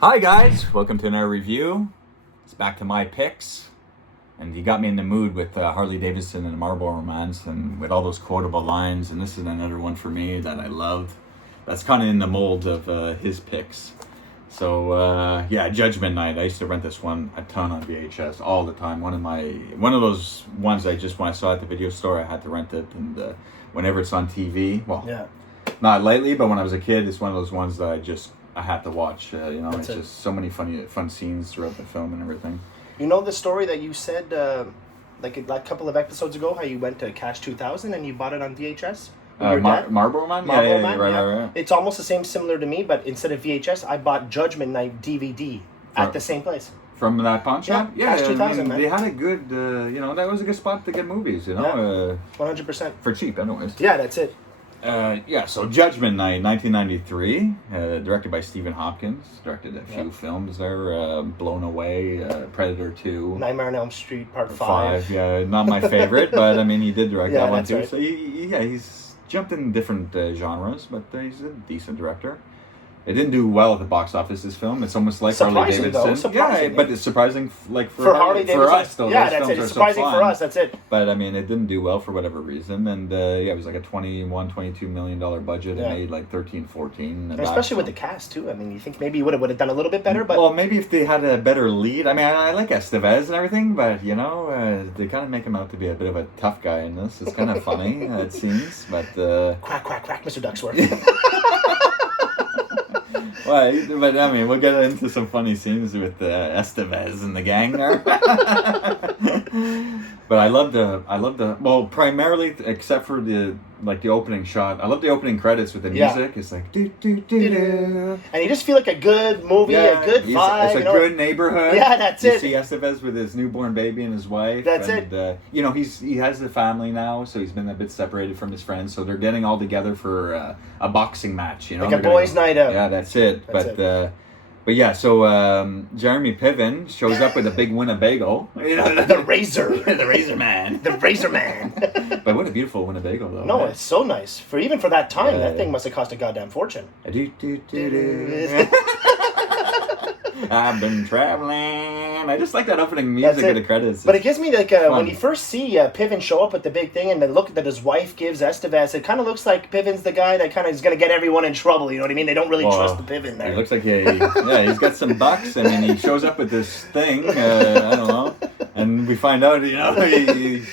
Hi guys, welcome to another review. It's back to my picks, and you got me in the mood with Harley Davidson and the Marlboro Romance, and with all those quotable lines. And this is another one for me that I loved. That's kind of in the mold of his picks. So Judgment Night. I used to rent this one a ton on VHS all the time. One of those ones I just when I saw it at the video store, I had to rent it, and whenever it's on TV, not lately, but when I was a kid, it's one of those ones that I had to watch. It's just so many fun scenes throughout the film and everything. You know the story that you said like a couple of episodes ago, how you went to Cash 2000 and you bought it on VHS? Marlboro Man? Marlboro Man? Right. It's almost the same, similar to me, but instead of VHS, I bought Judgment Night DVD at the same place. From that pawn shop? Yeah, Cash 2000, man. They had a good, that was a good spot to get movies, 100%. For cheap, anyways. Yeah, that's it. So Judgment Night, 1993, directed by Stephen Hopkins. Directed a few films there. Blown Away, Predator 2. Nightmare on Elm Street, Part 5. Yeah, not my favorite, but I mean, he did direct that one too. Right. So he's jumped in different genres, but he's a decent director. It didn't do well at the box office, this film. It's almost like Harley Davidson. Yeah, but it's surprising for Harley Davidson. For us, though. Yeah, that's it. It's surprising for us, that's it. But, I mean, it didn't do well for whatever reason. And, it was like a $22 million budget. It made like 14. Especially with the cast, too. I mean, you think maybe it would have done a little bit better, but... Well, maybe if they had a better lead. I mean, I like Estevez and everything, but, they kind of make him out to be a bit of a tough guy in this. It's kind of funny, it seems, but... Quack, quack, quack, Mr. Ducksworth. Well, but I mean, we'll get into some funny scenes with Estevez and the gang there. But I love the primarily except for the opening shot. I love the opening credits with the music. It's like do do do do, and you just feel like a good movie, a good vibe. It's a good neighborhood. Yeah, that's it. You see Estevez with his newborn baby and his wife. That's it. He has a family now, so he's been a bit separated from his friends. So they're getting all together for a boxing match. Like a boys' night out. Yeah, that's it. But yeah, so Jeremy Piven shows up with a big Winnebago. The Razor. The Razor Man. The Razor Man. But what a beautiful Winnebago, though. No, it's so nice. Even for that time, that thing must have cost a goddamn fortune. I've been traveling. I just like that opening music of the credits. But it gives me when you first see Piven show up with the big thing and the look that his wife gives Estevez, it kind of looks like Piven's the guy that kind of is going to get everyone in trouble. You know what I mean? They don't really trust the Piven there. He looks like he's got some bucks. I mean, he shows up with this thing. I don't know. And we find out, he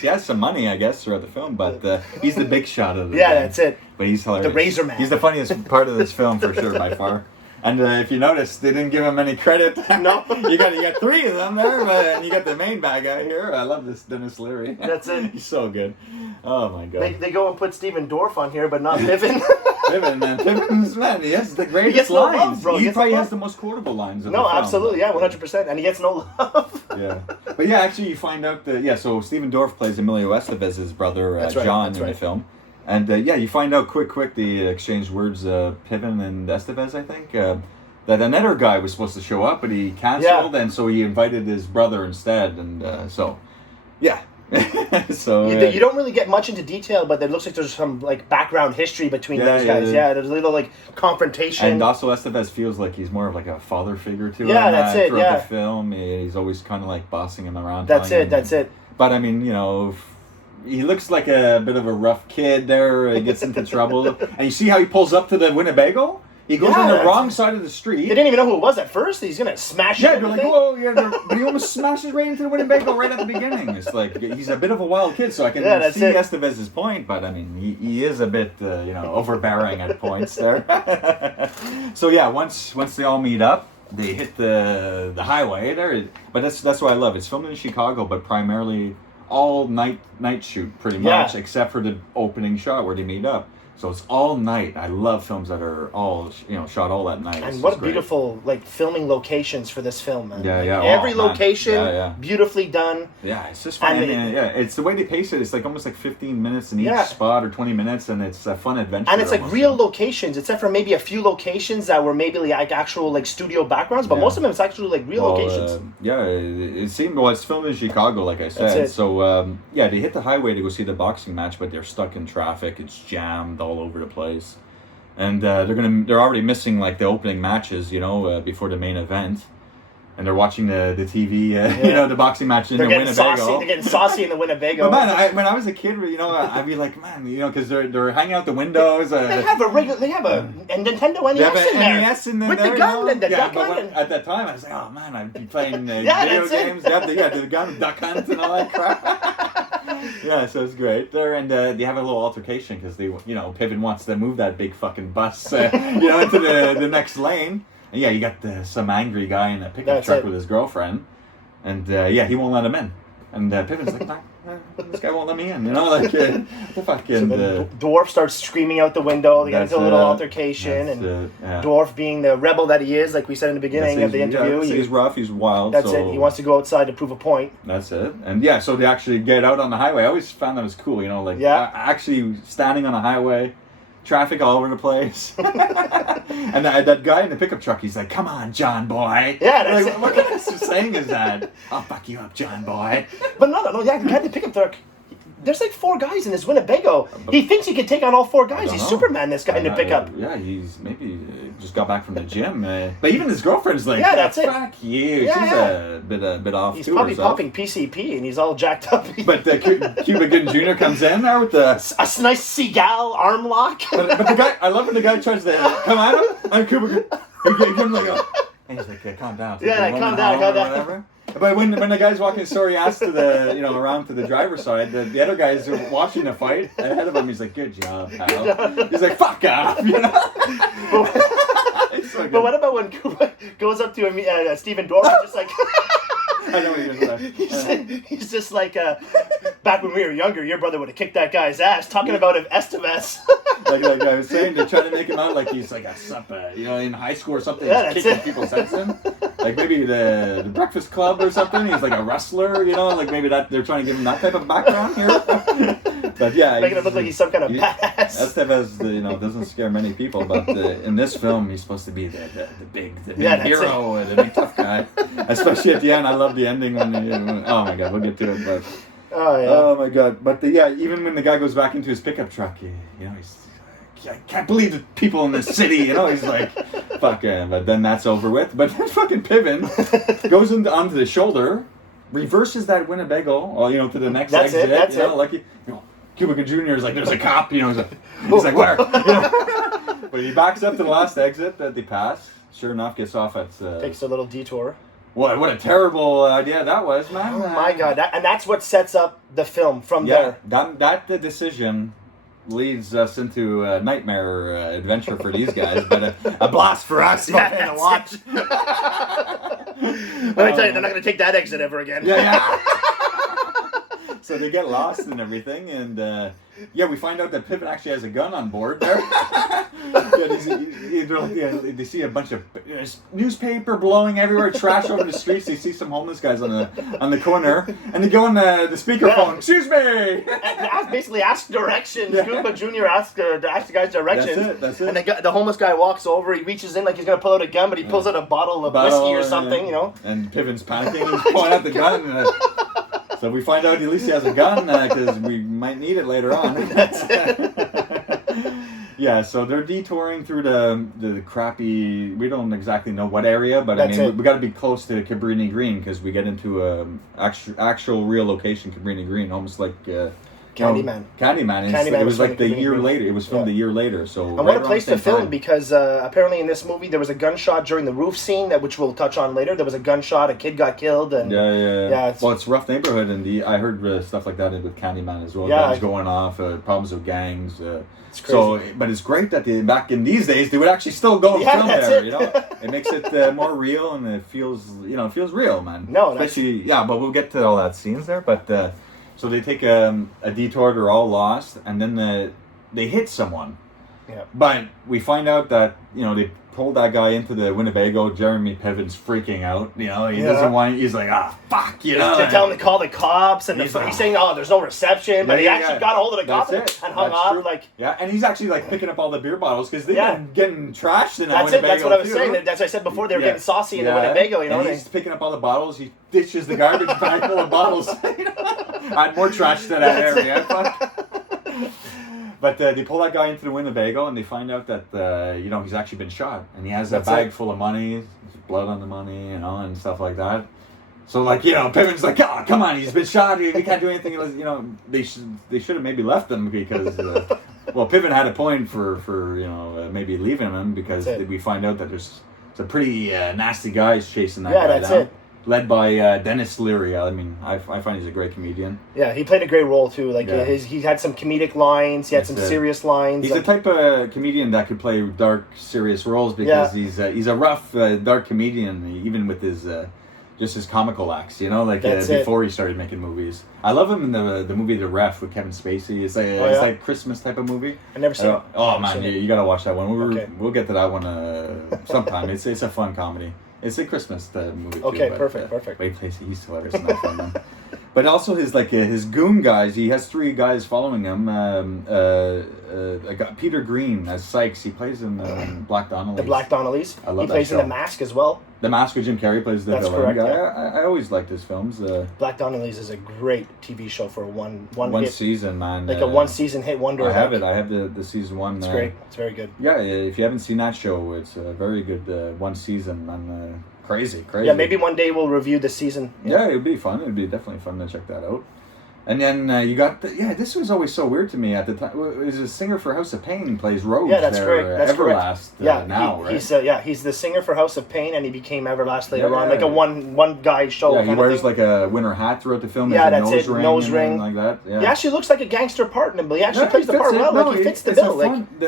has some money, I guess, throughout the film. But he's the big shot of the thing. That's it. But he's hilarious. The Razor Man. He's the funniest part of this film for sure, by far. And if you notice, they didn't give him any credit. No, you got three of them there, and you got the main bad guy here. I love this Dennis Leary. That's it. He's so good. Oh my god. They go and put Stephen Dorff on here, but not Piven. Piven, man. Piven's man. He has the greatest lines. Love, bro. He probably has the most quotable lines. Of the film, absolutely, 100%, and he gets no love. Yeah, but actually, you find out that So Stephen Dorff plays Emilio Estevez's brother, John, in the film. And you find out quick the exchange words, Piven and Estevez, I think, that another guy was supposed to show up, but he canceled, and so he invited his brother instead, and so you don't really get much into detail, but it looks like there's some background history between those guys. There's a little confrontation. And also Estevez feels like he's more of a father figure to him. That's it. Throughout the film, he's always kind of bossing him around. That's it. But I mean, he looks like a bit of a rough kid there. He gets into trouble, and you see how he pulls up to the Winnebago. He goes on the wrong side of the street. They didn't even know who it was at first. He's gonna smash it. They're like, whoa, but he almost smashes right into the Winnebago right at the beginning. It's like he's a bit of a wild kid, so I can see Estevez's point. But I mean, he is a bit, overbearing at points there. So once they all meet up, they hit the highway there. But that's what I love. It's filmed in Chicago, but primarily all night shoot pretty much, except for the opening shot where they meet up. So it's all night. I love films that are all shot all that night. And what beautiful filming locations for this film, man. Every location, beautifully done. Yeah, it's just fun. It's the way they pace it. It's almost 15 minutes in each spot or 20 minutes, and it's a fun adventure. And it's real locations, except for maybe a few locations that were maybe actual studio backgrounds, but most of them it's actually real locations. It seemed it's filmed in Chicago, like I said. So they hit the highway to go see the boxing match, but they're stuck in traffic. It's jammed all over the place. and they're already missing like the opening matches, before the main event. And they're watching the TV, the boxing match in the Winnebago. They're getting saucy in the Winnebago. But man, when I was a kid, I'd be like, man, because they're hanging out the windows. They have a Nintendo NES in there. With the gun and the duck hunt. At that time, I was like, oh man, I'd be playing video games. The gun, duck hunt, and all that crap. Yeah, so it's great. They have a little altercation because Piven wants to move that big fucking bus, into the next lane. And yeah, you got some angry guy in a pickup truck with his girlfriend, and he won't let him in. And Piven's like, nah, this guy won't let me in, the fucking... So then Dwarf starts screaming out the window, they get into a little altercation, and Dwarf, being the rebel that he is, like we said in the beginning of the interview... He's rough, he's wild. That's it, he wants to go outside to prove a point. That's it. And so they actually get out on the highway. I always found that was cool, actually standing on a highway... Traffic all over the place. And that guy in the pickup truck, he's like, come on, John boy. Yeah, that's like, what kind of saying is that? I'll fuck you up, John boy. But no, the guy in the pickup truck, there's like 4 guys in this Winnebago. He thinks he can take on all 4 guys. He's Superman, this guy in the pickup. Yeah, he's maybe just got back from the gym. But even his girlfriend's like, that's it. Fuck you. Yeah, she's a bit off. He's probably popping PCP and he's all jacked up. But Cuba Gooding Jr. comes in there with a nice Seagal arm lock. But the guy, I love when the guy tries to come at him. I'm Cuba Gooding. And he's like, calm down. Calm down. Whatever. But when the guy's walking the store, he asks to around to the driver's side. The other guys are watching the fight ahead of him. He's like, "Good job, pal." He's like, "Fuck off," But what about when Cuba goes up to Stephen Dorff and just like... I know what you're saying. He's just like, back when we were younger, your brother would have kicked that guy's ass. Talking about Estevez. like I was saying, they're trying to make him out like he's like a supper, in high school or something. Yeah, he's kicking people's heads in. Like maybe the Breakfast Club or something. He's like a wrestler, like maybe that they're trying to give him that type of background here. But yeah, making him look like he's some kind of badass. Estevez, doesn't scare many people, but in this film, he's supposed to be the big hero, the big tough guy. Especially at the end, I love the ending when oh my god, we'll get to it, but oh my god, but even when the guy goes back into his pickup truck, he's. I can't believe the people in this city, he's like, fuck yeah, but then that's over with. But then fucking Piven goes onto the shoulder, reverses that Winnebago, to the next exit. That's it. Like Cuba Gooding Jr. is like, there's a cop, he's like, where? But he backs up to the last exit that they pass. Sure enough, gets off at... takes a little detour. What a terrible idea that was, man. Oh my god, and that's what sets up the film from there. That decision leads us into a nightmare adventure for these guys, but a blast for us to watch. Let me tell you, they're not going to take that exit ever again. Yeah. So they get lost and everything, and we find out that Piven actually has a gun on board there. They see a bunch of newspaper blowing everywhere, trash over the streets. They see some homeless guys on the corner, and they go on the speakerphone. Excuse me. And basically ask directions. Cuba Jr. asks the guy's directions. That's it. And the homeless guy walks over. He reaches in like he's gonna pull out a gun, but he pulls out a bottle of whiskey or something. And Piven's panicking. He's pulling out the gun. So we find out at least he has a gun because we might need it later on. That's it. Yeah, so they're detouring through the crappy, we don't exactly know what area, but we got to be close to Cabrini Green because we get into actual real location, Cabrini Green, almost like... Candyman. It was like the year later. It was filmed the year later. So and what a place to film because apparently in this movie there was a gunshot during the roof scene which we'll touch on later. There was a gunshot, a kid got killed, and it's a rough neighborhood, and I heard stuff like that with Candyman as well. Yeah, guns going off, problems with gangs. It's crazy. But it's great that back in these days they would actually still go and film there. It makes it more real, and it feels real, man. No, especially but we'll get to all that scenes there, but. So they take a detour, they're all lost, and then they hit someone. Yeah. But we find out that, they pulled that guy into the Winnebago. Jeremy Piven's freaking out. He doesn't want, he's like, fuck, They tell him to call the cops, and he's saying, there's no reception, but he actually got a hold of the cops and hung up. And he's actually picking up all the beer bottles because they've been getting trashed in the Winnebago. That's what I was saying. That's what I said before. They were getting saucy in the Winnebago. And he's picking up all the bottles. He ditches the garbage bag full of bottles. I had more trash than that area. But they pull that guy into the Winnebago, and they find out that he's actually been shot, and he has a bag full of money, blood on the money, and stuff like that. So Piven's like, oh, come on, he's been shot. We can't do anything. They should have maybe left him because Piven had a point for maybe leaving him because we find out that there's some pretty nasty guys chasing that guy down. It. Led by Dennis Leary. I mean, I find he's a great comedian. Yeah, he played a great role too. He had some comedic lines. He had some serious lines. He's the type of comedian that could play dark, serious roles because he's a rough, dark comedian, even with his just his comical acts. Before he started making movies. I love him in the movie The Ref with Kevin Spacey. It's like a Christmas type of movie. I never seen it. Oh man, you gotta watch that one. We'll get to that one sometime. It's a fun comedy. It's a Christmas movie too. Okay, perfect. But he plays, he's hilarious in that film, man. But also his goon guys, he has 3 guys following him. Peter Green as Sykes, he plays in Black Donnellys. The Black Donnellys. I love He plays in The Mask as well. The Mask with Jim Carrey plays the That's villain. correct, I always liked his films. Black Donnellys is a great TV show for one hit. Season, man. Like a one season hit wonder. I have it. I have the season 1. It's great. It's very good. Yeah, if you haven't seen that show, it's a very good one season, and crazy. Yeah, maybe one day we'll review the season. Yeah, it'd be fun. It'd be definitely fun to check that out. And then you got this was always so weird to me at the time. It was a singer for House of Pain plays Rogue. Yeah, that's correct. That's Everlast. Correct. Now, right? He's the singer for House of Pain, and he became Everlast later on, like a one guy show. Yeah, he wears like a winter hat throughout the film. Yeah, that's it. Nose ring, like that. Yeah. He actually looks like a gangster part, but he actually plays the part well. Like he fits the bill.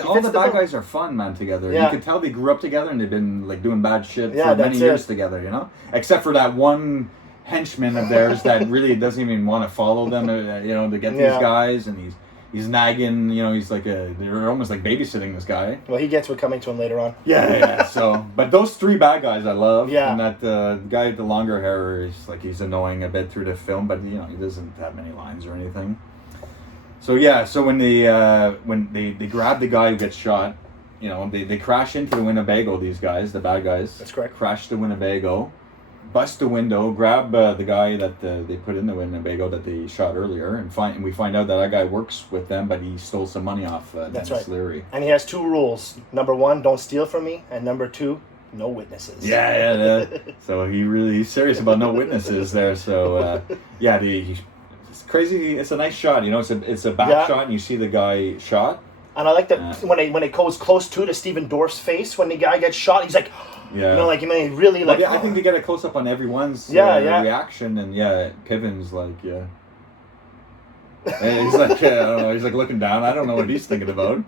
All the bad guys are fun, man. Together, you can tell they grew up together and they've been like doing bad shit for many years together. Except for that one henchman of theirs that really doesn't even want to follow them, to get these guys, and he's nagging, he's like they're almost like babysitting this guy. Well, he gets what coming to him later on. Yeah. So, but those 3 bad guys I love. Yeah. And that guy with the longer hair is like he's annoying a bit through the film, but he doesn't have many lines or anything. So when they grab the guy who gets shot, they crash into the Winnebago. These guys, the bad guys. That's correct. Crash the Winnebago. Bust the window, grab the guy that they put in the Winnebago that they shot earlier, and we find out that guy works with them, but he stole some money off Dennis Leary. And he has 2 rules. Number 1, don't steal from me, and number 2, no witnesses. Yeah. So he's serious about no witnesses there. So it's crazy. It's a nice shot. It's a back shot, and you see the guy shot. And I like that when it goes close to Stephen Dorff's face when the guy gets shot, he's like. Yeah. Really like. I think they get a close up on everyone's reaction, and Piven's like, And he's like, I don't know, he's like looking down. I don't know what he's thinking about.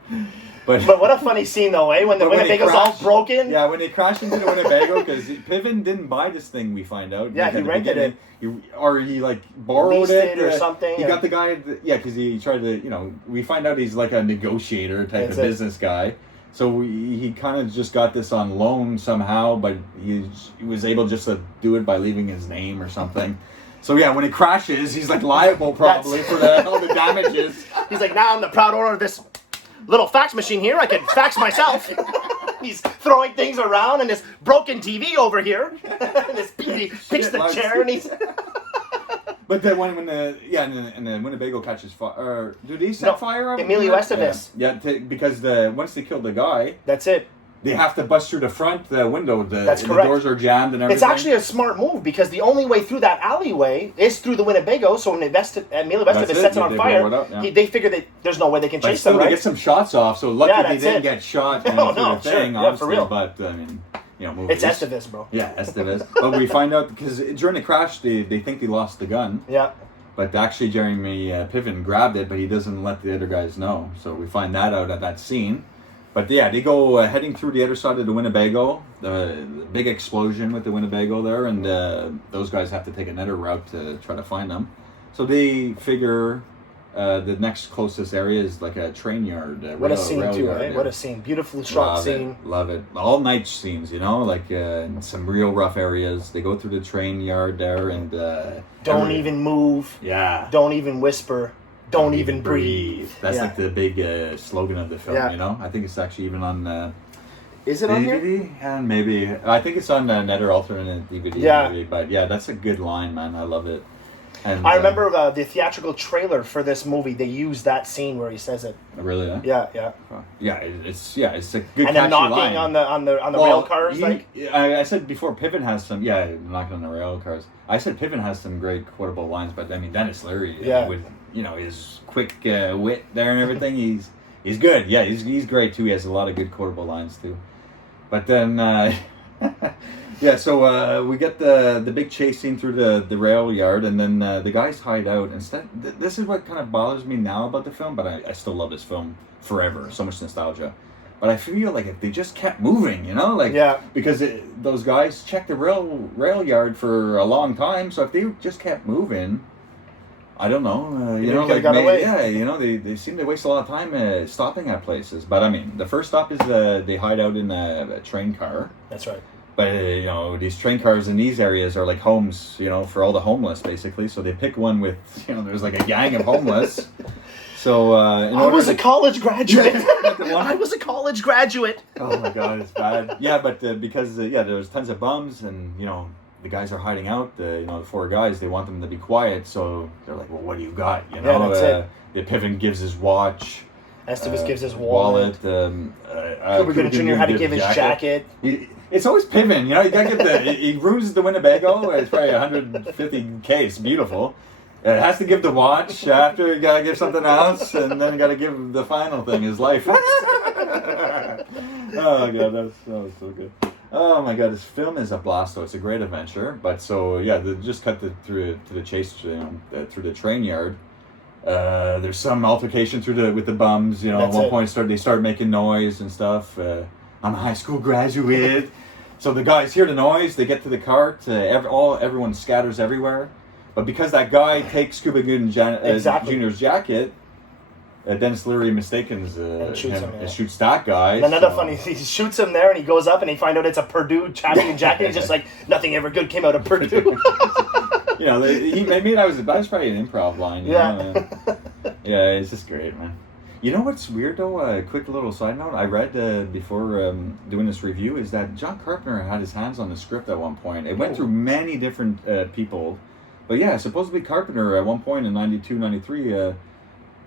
But what a funny scene though, eh? When the Winnebago's all broken. Yeah, when they crash into the Winnebago, because Piven didn't buy this thing. We find out. Yeah, he rented it. He like borrowed it or something. He got the guy. Because he tried to. We find out he's like a negotiator type of business guy. So he kind of just got this on loan somehow, but he was able just to do it by leaving his name or something. So when it crashes, he's like liable probably for all the damages. He's like, now I'm the proud owner of this little fax machine here. I can fax myself. He's throwing things around and this broken TV over here. He picks the chair and he's... But then when the Winnebago catches fire, do they set fire up? Emilio Estevez. Yeah, because once they kill the guy, that's it. They have to bust through the front window. That's correct. The doors are jammed and everything. It's actually a smart move because the only way through that alleyway is through the Winnebago. So when Emilio Estevez sets it on fire, they figure that there's no way they can chase them. Right? They get some shots off. So lucky they didn't get shot. Through the thing, yeah, for real. But I mean. Movies. It's Estevez, bro. Yeah, Estevez. But we find out because during the crash, they think they lost the gun. Yeah. But actually, Jeremy Piven grabbed it, but he doesn't let the other guys know. So we find that out at that scene. But they go heading through the other side of the Winnebago. The big explosion with the Winnebago there, and those guys have to take another route to try to find them. So they figure the next closest area is like a train yard. What a scene too, right? What a scene. Beautifully shot scene. Love it. All night scenes, like in some real rough areas. They go through the train yard there and... don't even move. Yeah. Don't even whisper. Don't even breathe. That's like the big slogan of the film, I think it's actually even on... Is it on DVD? Here? And maybe... I think it's on another alternate DVD. Yeah. Maybe, but that's a good line, man. I love it. And, I remember the theatrical trailer for this movie. They used that scene where he says it. Really? Yeah. Yeah, it's a good And then catchy knocking line. on the rail cars. I said before, Piven has some. Yeah, knocking on the rail cars. I said Piven has some great quotable lines, but I mean Dennis Leary with his quick wit there and everything. He's good. Yeah, he's great too. He has a lot of good quotable lines too. But then, yeah, so we get the big chase scene through the rail yard, and then the guys hide out. Instead, this is what kind of bothers me now about the film, but I still love this film forever. So much nostalgia. But I feel like if they just kept moving, because those guys checked the rail yard for a long time. So if they just kept moving, I don't know. They seem to waste a lot of time stopping at places. But I mean, the first stop is they hide out in a train car. That's right. But these train cars in these areas are like homes, for all the homeless basically. So they pick one with, there's like a gang of homeless. So I was a college graduate. I was a college graduate. Oh my God, it's bad. Yeah, but because there was tons of bums, and the guys are hiding out. The 4 guys, they want them to be quiet, so they're like, "Well, what do you got?" That's it. The Piven gives his watch. Estevez gives his wallet. Cuba Gooding Jr. had to give his jacket. It's always Piven, you gotta get he ruins the Winnebago. It's probably 150K. It's beautiful. It has to give the watch after. You gotta give something else, and then you gotta give the final thing, his life. Oh God, that was so good. Oh my God, this film is a blast. Though it's a great adventure. But they just cut through to the chase through the train yard. There's some altercation with the bums. At one point they start making noise and stuff. I'm a high school graduate. So the guys hear the noise. They get to the cart. Everyone scatters everywhere. But because that guy takes Cuba Gooding Jr.'s jacket, Dennis Leary mistakens shoots that guy. Another funny, he shoots him there, and he goes up, and he find out it's a Purdue champion jacket. He's just like, nothing ever good came out of Purdue. Maybe that was probably an improv line. Yeah, it's just great, man. You know what's weird though? A quick little side note. I read before doing this review is that John Carpenter had his hands on the script at one point. It went through many different people. But yeah, supposedly Carpenter at one point in 92, 93,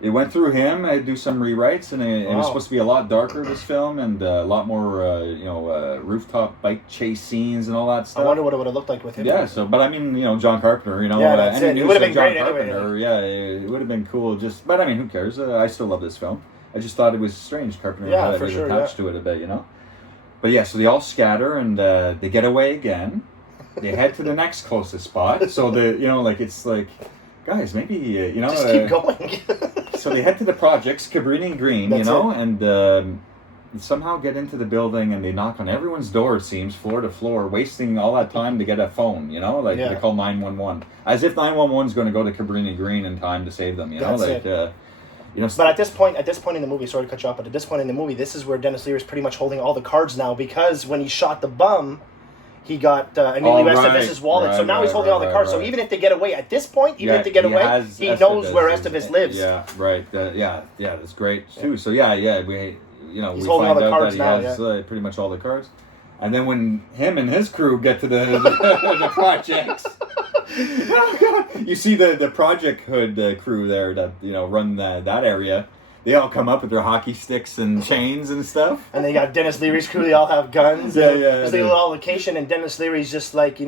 it went through him. I do some rewrites, and it was supposed to be a lot darker, this film, and a lot more, rooftop bike chase scenes and all that stuff. I wonder what it would have looked like with him. Yeah, but I mean, John Carpenter, that's it. It would have been John great Carpenter, anyway. It would have been cool. But I mean, who cares? I still love this film. I just thought it was strange. Carpenter had attached to it a bit, But yeah, so they all scatter, and they get away again. They head to the next closest spot. So it's like, guys, maybe just keep going. So they head to the projects, Cabrini Green, and somehow get into the building, and they knock on everyone's door. It seems floor to floor, wasting all that time to get a phone. They call 911, as if 911 is going to go to Cabrini Green in time to save them. But at this point in the movie, sorry to cut you off, but at this point in the movie, this is where Dennis Leary is pretty much holding all the cards now, because when he shot the bum, he got Emilio Estevez's wallet. So now he's holding all the cards. So even if they get away at this point, he knows where Estevez lives. Yeah, right. That's great too. So we he's we holding find all the out cards that he has pretty much all the cards. And then when him and his crew get to the projects, you see the Project Hood crew there that run that area. They all come up with their hockey sticks and chains and stuff. And they got Dennis Leary's crew. They all have guns. There's a little altercation, and Dennis Leary's just like,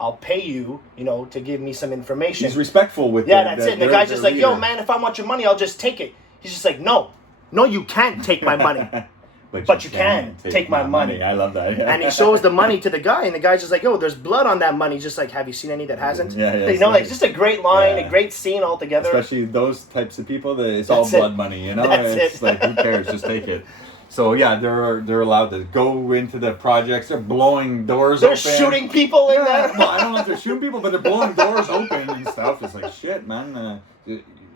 I'll pay you, to give me some information. He's respectful with that's it. And the guy's just like, yo, man, if I want your money, I'll just take it. He's just like, no, you can't take my money. But you can take my money. I love that. Yeah. And he shows the money to the guy, and the guy's just like, "Oh, there's blood on that money." He's just like, "Have you seen any that hasn't?" It's just a great line, a great scene altogether. Especially those types of people, it's all blood money. It's like, who cares? Just take it. So they're allowed to go into the projects. They're blowing doors open. They're shooting people in there. Well, I don't know if they're shooting people, but they're blowing doors open and stuff. It's like, shit, man.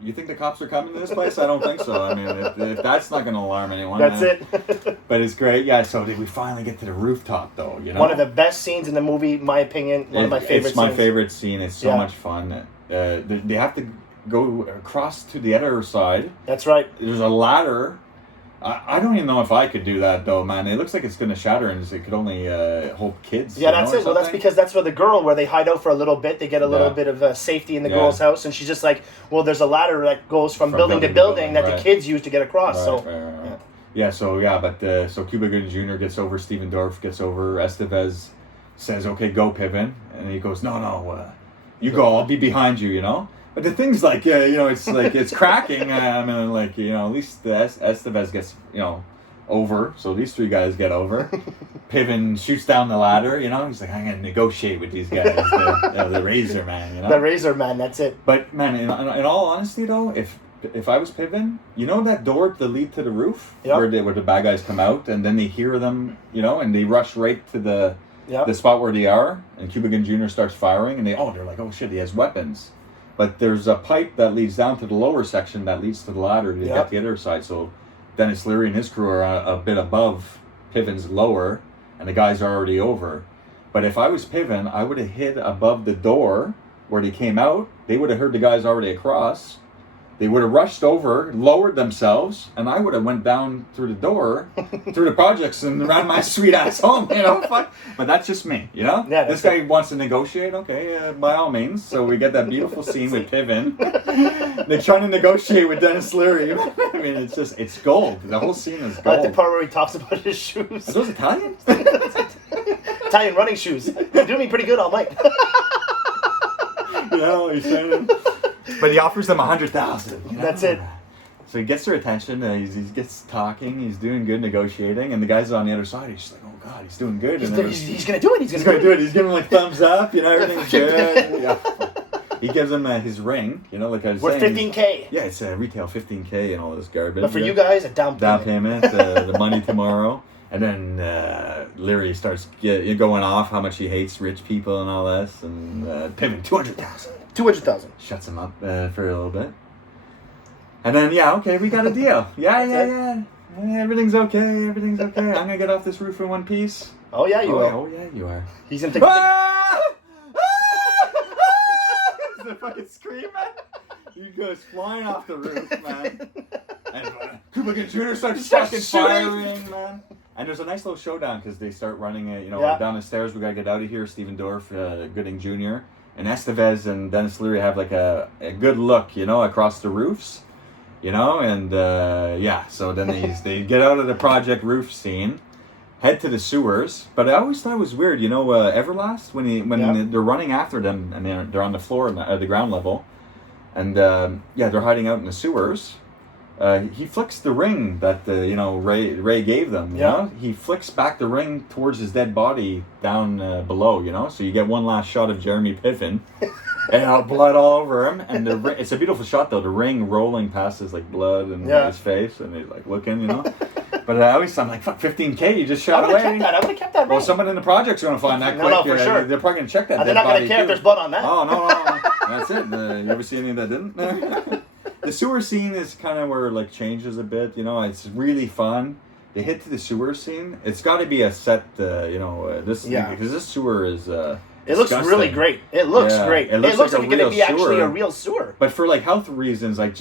You think the cops are coming to this place? I don't think so. I mean, if that's not going to alarm anyone. That's it. But it's great. Yeah, so did we finally get to the rooftop, though? One of the best scenes in the movie, in my opinion. One of my favorite scenes. It's my favorite scene. It's so much fun. They have to go across to the other side. That's right. There's a ladder I don't even know if I could do that though, man. It looks like it's gonna shatter, and it could only hold kids. Yeah, that's it. Well, that's because that's where the girl, where they hide out for a little bit, they get a little bit of safety in the girl's house, and she's just like, well, there's a ladder that goes from building to building that the kids use to get across. So Cuba Gooding Jr. gets over, Steven Dorff gets over, Estevez says, okay, go, Piven, and he goes, no, you go, I'll be behind you, you know. But the thing's like, it's like it's cracking. I mean, like, at least the Estevez gets, over. So these three guys get over. Piven shoots down the ladder. He's like, I'm gonna negotiate with these guys. The Razor Man. The Razor Man. That's it. But man, in all honesty, though, if I was Piven, that door to lead to the roof, where the bad guys come out, and then they hear them, and they rush right to the spot where they are, and Cuba Gooding Jr. starts firing, and they're like, oh shit, he has weapons. But there's a pipe that leads down to the lower section that leads to the ladder to get the other side. So Dennis Leary and his crew are a bit above Piven's lower, and the guys are already over. But if I was Piven, I would have hid above the door where they came out. They would have heard the guys already across. They would have rushed over, lowered themselves, and I would have went down through the door, through the projects, and ran my sweet ass home, But that's just me, Yeah, this guy wants to negotiate, okay, by all means. So we get that beautiful scene with Piven. They're trying to negotiate with Dennis Leary. I mean, it's gold. The whole scene is gold. The part where he talks about his shoes. Are those Italian? Italian running shoes. They're doing me pretty good all night. He's saying... But he offers them $100,000. That's it. So he gets their attention. He gets talking. He's doing good negotiating, and the guys on the other side. He's just like, "Oh God, he's doing good." He's gonna do it. He's gonna do it. He's giving him like thumbs up. Everything's good. He gives him his ring. Like I was saying. Worth $15K. Yeah, it's retail $15K and all this garbage. But for you guys, a down payment. The money tomorrow. And then Leary starts going off how much he hates rich people and all this, and Piven $200,000. $200,000. Shuts him up for a little bit. And then, okay, we got a deal. Yeah. Everything's okay. I'm going to get off this roof in one piece. Oh, yeah, you are. Oh, yeah, you are. He's going to take They're fucking screaming. He goes flying off the roof, man. And Cuba Gooding Jr. starts fucking firing, man. And there's a nice little showdown because they start running, down the stairs. We got to get out of here. Steven Dorff, Gooding Jr., and Estevez and Dennis Leary have like a good look, across the roofs, and so then they get out of the project roof scene, head to the sewers. But I always thought it was weird, Everlast, when they're running after them and they're on the floor at the ground level, and they're hiding out in the sewers. He flicks the ring that Ray gave them. He flicks back the ring towards his dead body down below. So you get one last shot of Jeremy Piven, and blood all over him. And it's a beautiful shot though. The ring rolling past his blood and his face, and he's looking. But I'm like, fuck, $15K, you just shot away. I would have kept that ring. Well, someone in the project's going to find that quick. No, for sure. They're probably going to check that. They're not going to care if there's blood on that. Oh no. That's it. You ever see any that didn't? The sewer scene is kind of where it changes a bit. It's really fun. They hit to the sewer scene. It's got to be a set. Because this sewer is. It looks really great. It looks great. It looks like it's going to be actually a real sewer. But for health reasons, it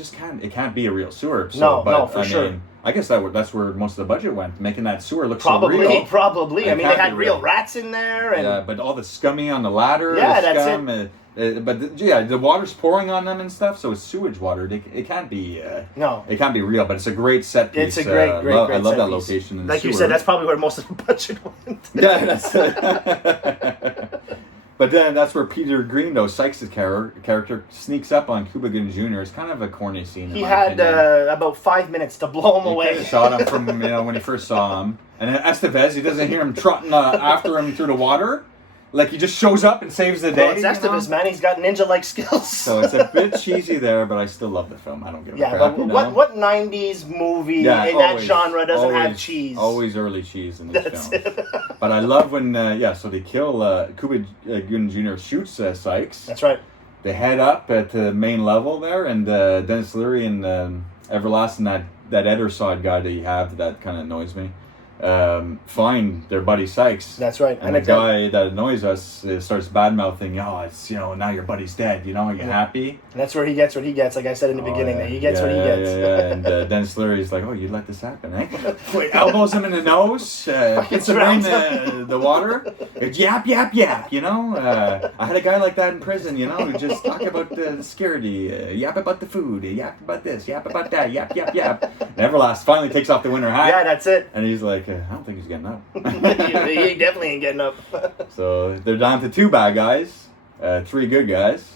can't be a real sewer. So, no, for sure. I guess that's where most of the budget went, making that sewer look so real. Probably. I mean, they had real rats in there. And but all the scummy on the ladder. Yeah, that's it. The water's pouring on them and stuff, so it's sewage water. It can't be. No, it can't be real. But it's a great set piece. It's a great. I love that location. In the sewer. You said, that's probably where most of the budget went. Yeah, that's it. But then that's where Peter Green, though, Sykes' character, sneaks up on Cuba Gooding Jr. It's kind of a corny scene. He had about 5 minutes to blow him away. He shot him from when he first saw him. And then Estevez, he doesn't hear him trotting after him through the water. He just shows up and saves the day. Well, it's Estevez, man. He's got ninja-like skills. So it's a bit cheesy there, but I still love the film. I don't give a crap. But what 90s movie in that genre doesn't have cheese? Always early cheese in this film. It. But I love when, so they kill, Cuba Gooding Jr. shoots Sykes. That's right. They head up at the main level there, and Dennis Leary and Everlast and that Edersod guy that you have, that kind of annoys me. find their buddy Sykes. That's right. And the guy that annoys us starts bad-mouthing, oh, it's, now your buddy's dead, are you happy? And that's where he gets what he gets, like I said in the beginning. Yeah. He gets what he gets. And Dennis Leary's like, oh, you let this happen, eh? Elbows him in the nose, gets him in the water. Yap, yap, yap, I had a guy like that in prison, who just talk about the security, yap about the food, yap about this, yap about that, yap, yap, yap. And Everlast finally takes off the winter hat. Yeah, that's it. And he's like, I don't think he's getting up. He definitely ain't getting up. So they're down to 2 bad guys, 3 good guys.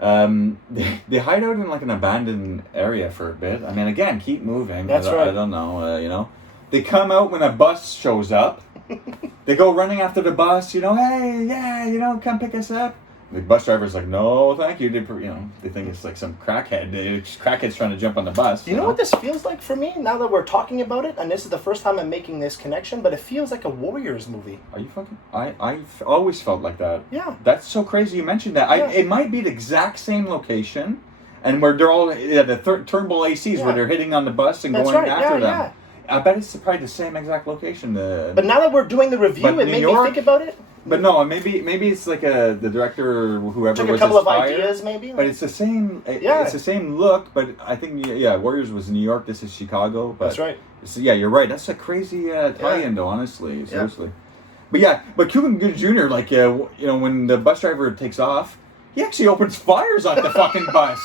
They hide out in like an abandoned area for a bit. I mean, again, keep moving. That's right. I don't know, They come out when a bus shows up. They go running after the bus, hey, yeah, come pick us up. The bus driver's like, no, thank you. They think it's like some crackhead. Crackhead's trying to jump on the bus. You know what this feels like for me, now that we're talking about it? And this is the first time I'm making this connection, but it feels like a Warriors movie. Are you fucking... I've always felt like that. Yeah. That's so crazy you mentioned that. Yeah. It might be the exact same location, and where they're all... the turntable ACs where they're hitting on the bus and going after them. Yeah. I bet it's probably the same exact location. But now that we're doing the review, it made me think about it. But no, maybe it's like the director or whoever took was a couple of inspired, ideas, maybe. But it's the same. It's the same look. But I think Warriors was New York. This is Chicago. But that's right. You're right. That's a crazy tie-in, though. Honestly, seriously. But Cuban Gooding Jr. Like when the bus driver takes off, he actually opens fires on the fucking bus.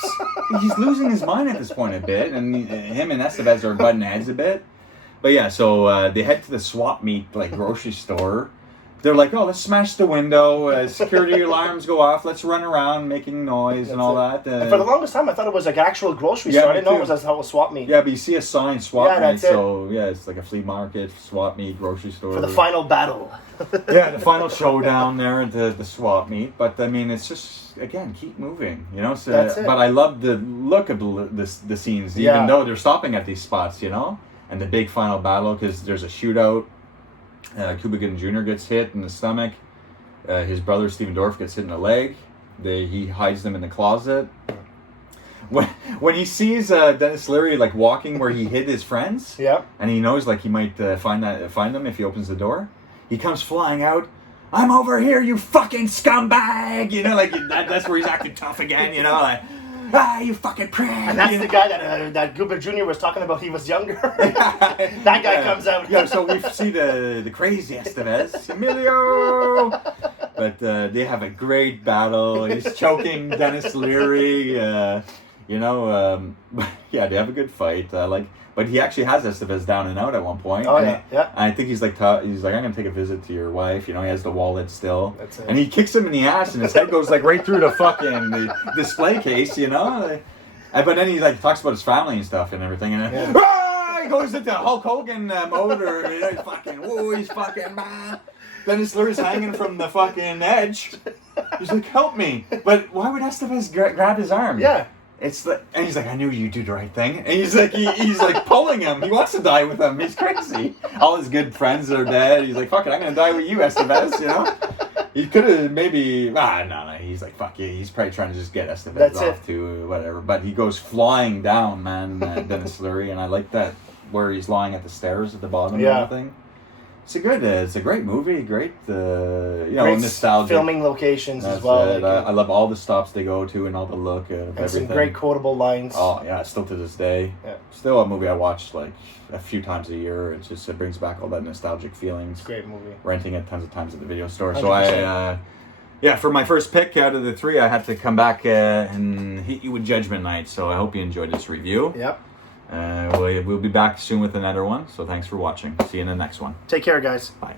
He's losing his mind at this point a bit, and him and Estevez are butting heads a bit. But so they head to the swap meet grocery store. They're like, oh, let's smash the window, security alarms go off, let's run around making noise and all that. And for the longest time, I thought it was like actual grocery store. I didn't know it was a swap meet. Yeah, but you see a sign, swap meet, so it's like a flea market, swap meet, grocery store. For the final battle. The final showdown there at the swap meet. But, I mean, it's just, again, keep moving, So, that's it. But I love the look of the scenes, even though they're stopping at these spots, And the big final battle, because there's a shootout. Cuba Gooding Jr. gets hit in the stomach. His brother Steven Dorff gets hit in the leg. He hides them in the closet. When he sees Dennis Leary walking where he hid his friends, and he knows he might find them if he opens the door, he comes flying out. I'm over here, you fucking scumbag! That's where he's acting tough again. You fucking prick! And that's the guy that Goober Jr. was talking about. He was younger. That guy comes out. So we see the crazy Estevez, Emilio. But they have a great battle. He's choking Dennis Leary. They have a good fight. But he actually has Estevez down and out at one point. Oh, and I think he's like, I'm going to take a visit to your wife. He has the wallet still. That's it. And he kicks him in the ass, and his head goes right through the fucking display case, But then he talks about his family and stuff and everything. And he goes into Hulk Hogan mode, or he's fucking man. Dennis Leary's hanging from the fucking edge. He's like, help me. But why would Estevez grab his arm? Yeah. And he's like, I knew you'd do the right thing. And he's like pulling him. He wants to die with him. He's crazy. All his good friends are dead. He's like, fuck it, I'm gonna die with you, Estevez. He could have maybe. No. He's like, fuck you. He's probably trying to just get Estevez off too, whatever. But he goes flying down, man, Dennis Leary, and I like that where he's lying at the stairs at the bottom and everything. It's a great movie, great great nostalgic filming locations as well. I love all the stops they go to and all the look of and everything. Some great quotable lines. Oh yeah, still to this day. Yeah. Still a movie I watch a few times a year. It brings back all that nostalgic feelings. It's a great movie. Renting it tons of times at the video store. 100%. So for my first pick out of the 3, I had to come back and hit you with Judgment Night. So I hope you enjoyed this review. Yep. We'll be back soon with another one. So thanks for watching. See you in the next one. Take care, guys. Bye.